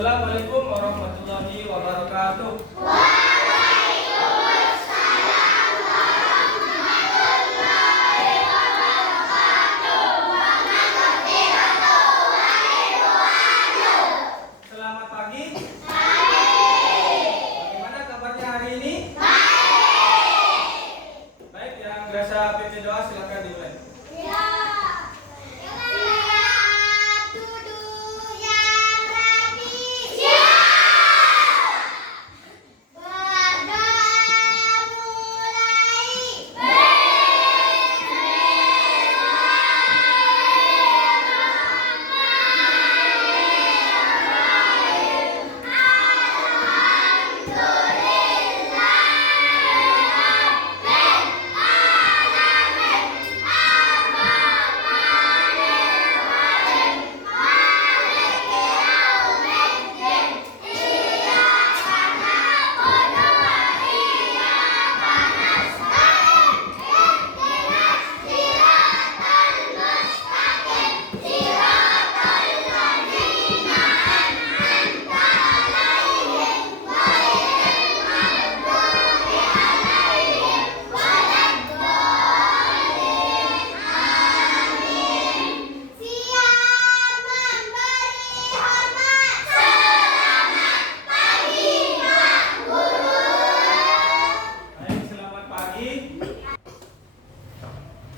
Assalamualaikum warahmatullahi wabarakatuh. Selamat pagi. Bagaimana kabarnya hari ini? Baik, yang biasa pimpin doa silakan dimulai.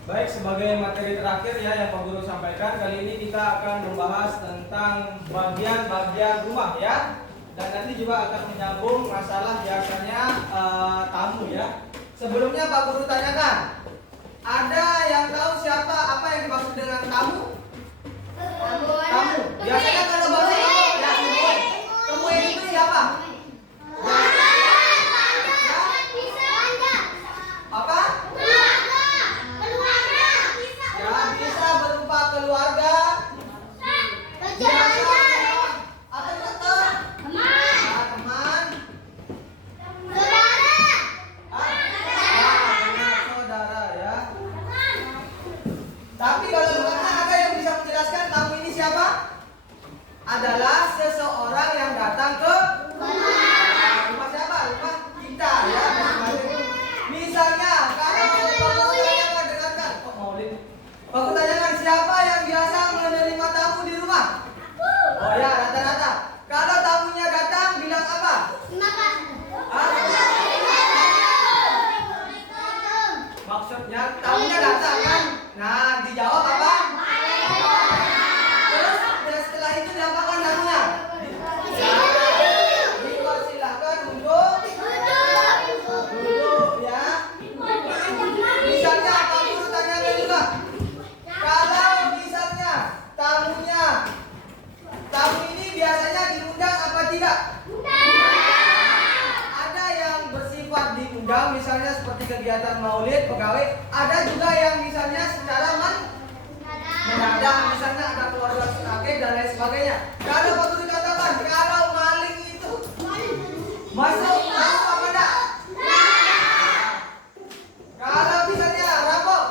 Baik, sebagai materi terakhir ya yang Pak Guru sampaikan, kali ini kita akan membahas tentang bagian-bagian rumah ya. Dan nanti juga akan menyambung masalah biasanya tamu ya. Sebelumnya Pak Guru tanyakan, ada yang tahu siapa apa yang dimaksud dengan tamu? Tamu. Biasanya kalau bahasa ya, tamu itu siapa? Apa? Keluarga, atau teman, saudara ya. Tapi kalau ada yang bisa menjelaskan tamu ini siapa? Adalah seseorang yang datang ke rumah siapa? Rumah kita ya. Misalnya kalau aku tanyakan siapa yang biasa menerima tamu di rumah? Oh ya, rata-rata. Kalau tamunya datang bilang apa? Maksudnya tamunya datang kan? Nah, dijawab apa? Terus setelah itu diapakan tamunya? Dipersilahkan untuk duduk ya. Misalnya Pak Guru tanyakan juga, kalau misalnya tamu ini biasanya diundang apa tidak? Ada yang bersifat diundang, misalnya seperti kegiatan maulid, pegawai. Ada juga yang misalnya secara mendadak, misalnya ada keluarga sakit dan lain sebagainya. Kalau Pak Guru katakan, kalau maling itu masuk apa enggak? Kalau misalnya rampok,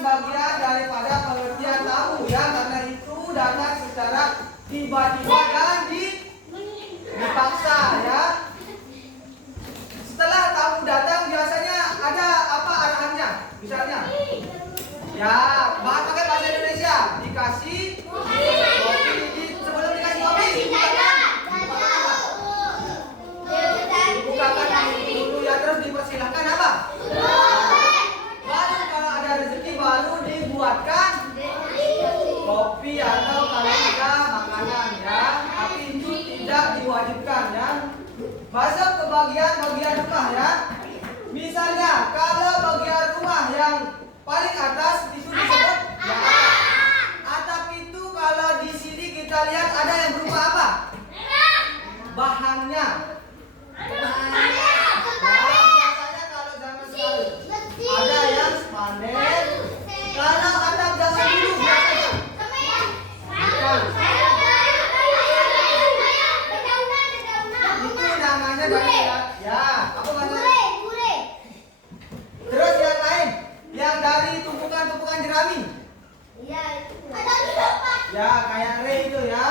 bagian daripada pengertian tamu ya, karena itu datang secara tiba-tiba dan dipaksa ya. Setelah tamu datang biasanya ada apa arahannya? Misalnya ya, pakai bahasa Indonesia, dikasih kopi. Sebelum dikasih kopi dibukakan dulu ya, terus dipersilahkan apa? Baru dibuatkan kopi atau kalau tidak makanan ya, tapi itu tidak diwajibkan ya. Masuk ke bagian rumah ya. Misalnya kalau bagian rumah yang paling atas itu disebut ya, atap itu kalau di sini kita lihat ada yang berupa apa? Bahannya. Biasanya kalau zaman sekarang ada yang spandek. Kalau atap dasar dulu biasanya itu namanya dari ya, apa maksudnya? Terus yang lain, yang dari tumpukan jerami. Iya, itu. Ada di depan. Ya, kayak re itu ya.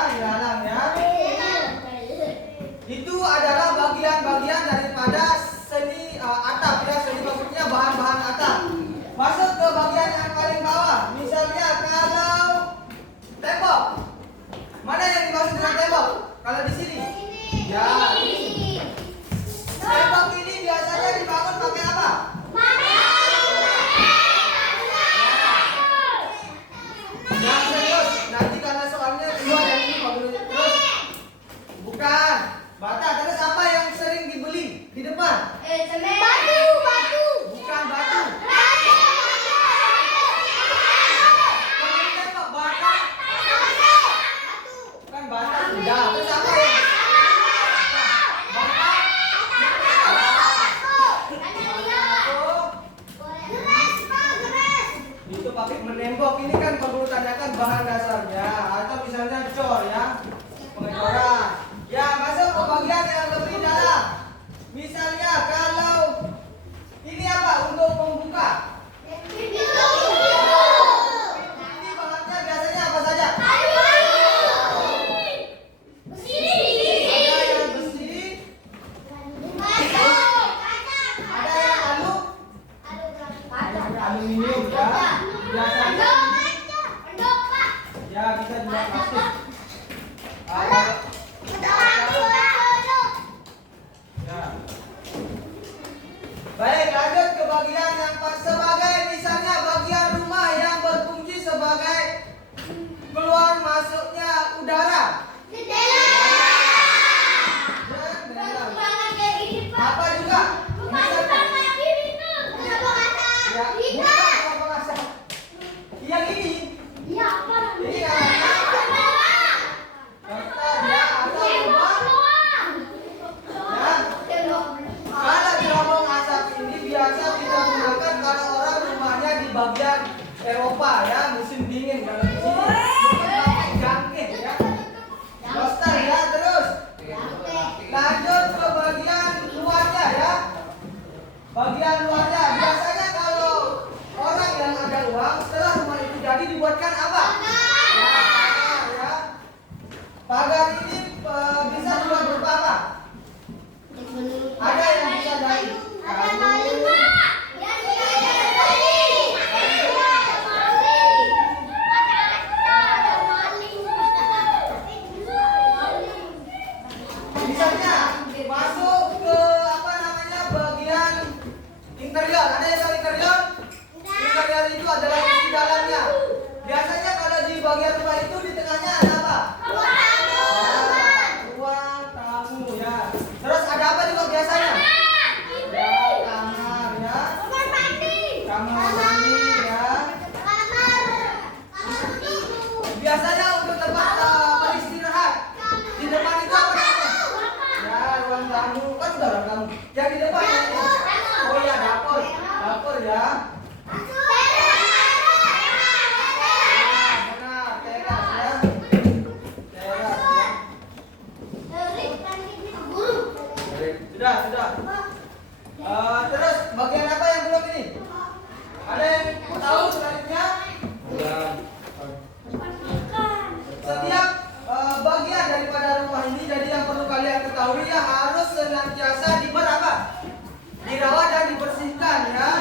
kalian ketahui ya harus senantiasa dirawat dan dibersihkan ya.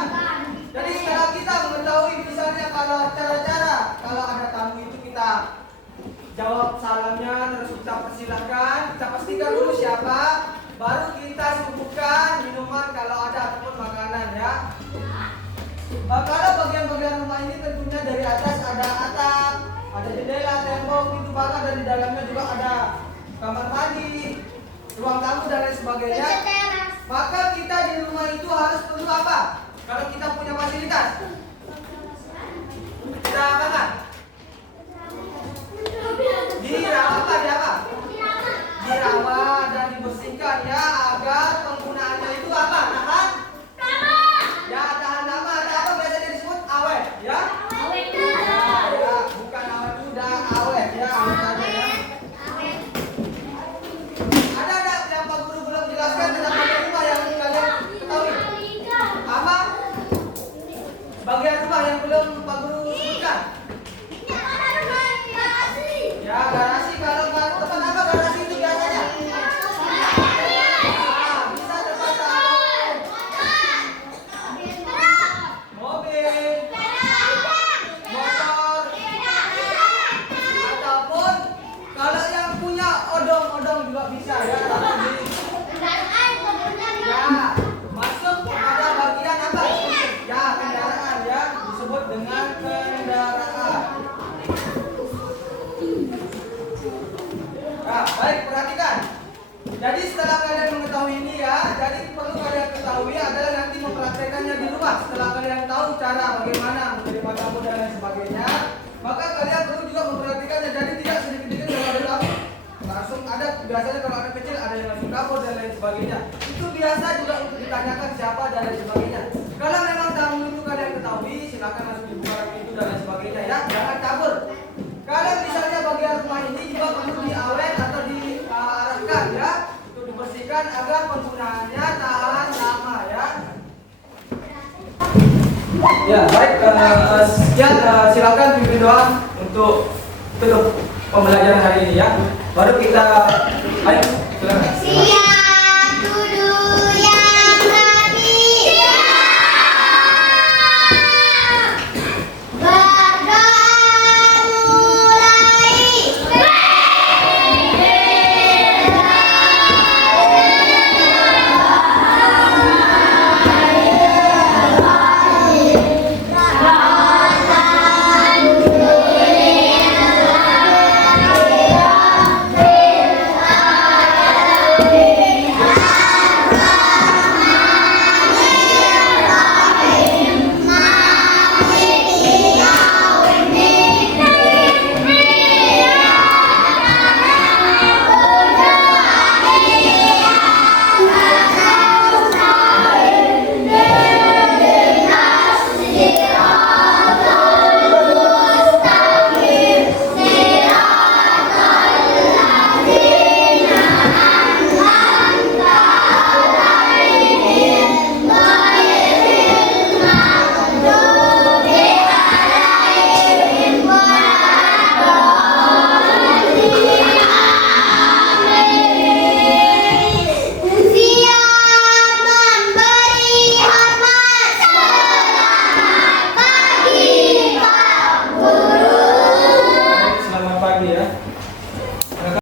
Jadi kalau kita mengetahui misalnya kalau ada tamu itu kita jawab salamnya, terus kita persilahkan, kita pastikan dulu siapa, baru kita suguhkan minuman kalau ada ataupun makanan ya. Kalau bagian-bagian rumah ini tentunya dari atas ada atap, ada jendela, tembok, pintu pagar, dan di dalamnya juga ada kamar mandi, ruang tamu dan lain sebagainya. Maka kita di rumah itu harus perlu apa? Kalau kita punya fasilitas, kita apakan? Dirawat dan dibersihkan ya agar penggunaannya itu apa? Tahan? Ya tahan lama. Apa biasanya disebut awet ya? Ya, bukan awet muda, awet ya, awet aja ya. Ada yang Pak Guru belum jelaskan tentang bagian rumah yang kalian ketahui? Apa? Bagian rumah yang belum Pak Guru sebutkan? Ya, garasi. Kalau tempat apa garasi itu biasanya? Bisa tempat mobil, motor, ataupun kalau yang punya odong-odong juga bisa ya. Ya, masuk pada bagian apa? Ya, kendaraan ya, disebut dengan kendaraan. Nah, baik, perhatikan. Jadi setelah kalian mengetahui ini ya, jadi perlu kalian ketahui adalah nanti mempraktekannya di rumah. Setelah kalian tahu cara bagaimana menerima tamu dan lain sebagainya, maka kalian perlu juga memperhatikannya. Jadi tidak sedikit-sedikit kalau ada tamu langsung ada, biasanya kalau ada kecil ada yang langsung kabur dan lain sebagainya. Itu biasa juga untuk ditanyakan siapa dan lain sebagainya. Kalau memang tamu itu kalian ketahui, silakan langsung dibuka pintu dan lain sebagainya ya, jangan kabur. Kalau misalnya bagian rumah ini juga perlu diawet atau diarahkan ya, untuk dibersihkan agar penggunaannya tahan lama ya. Ya baik, sekian silakan pimpin doa untuk tutup pembelajaran hari ini ya. Baru kita, ayo silakan.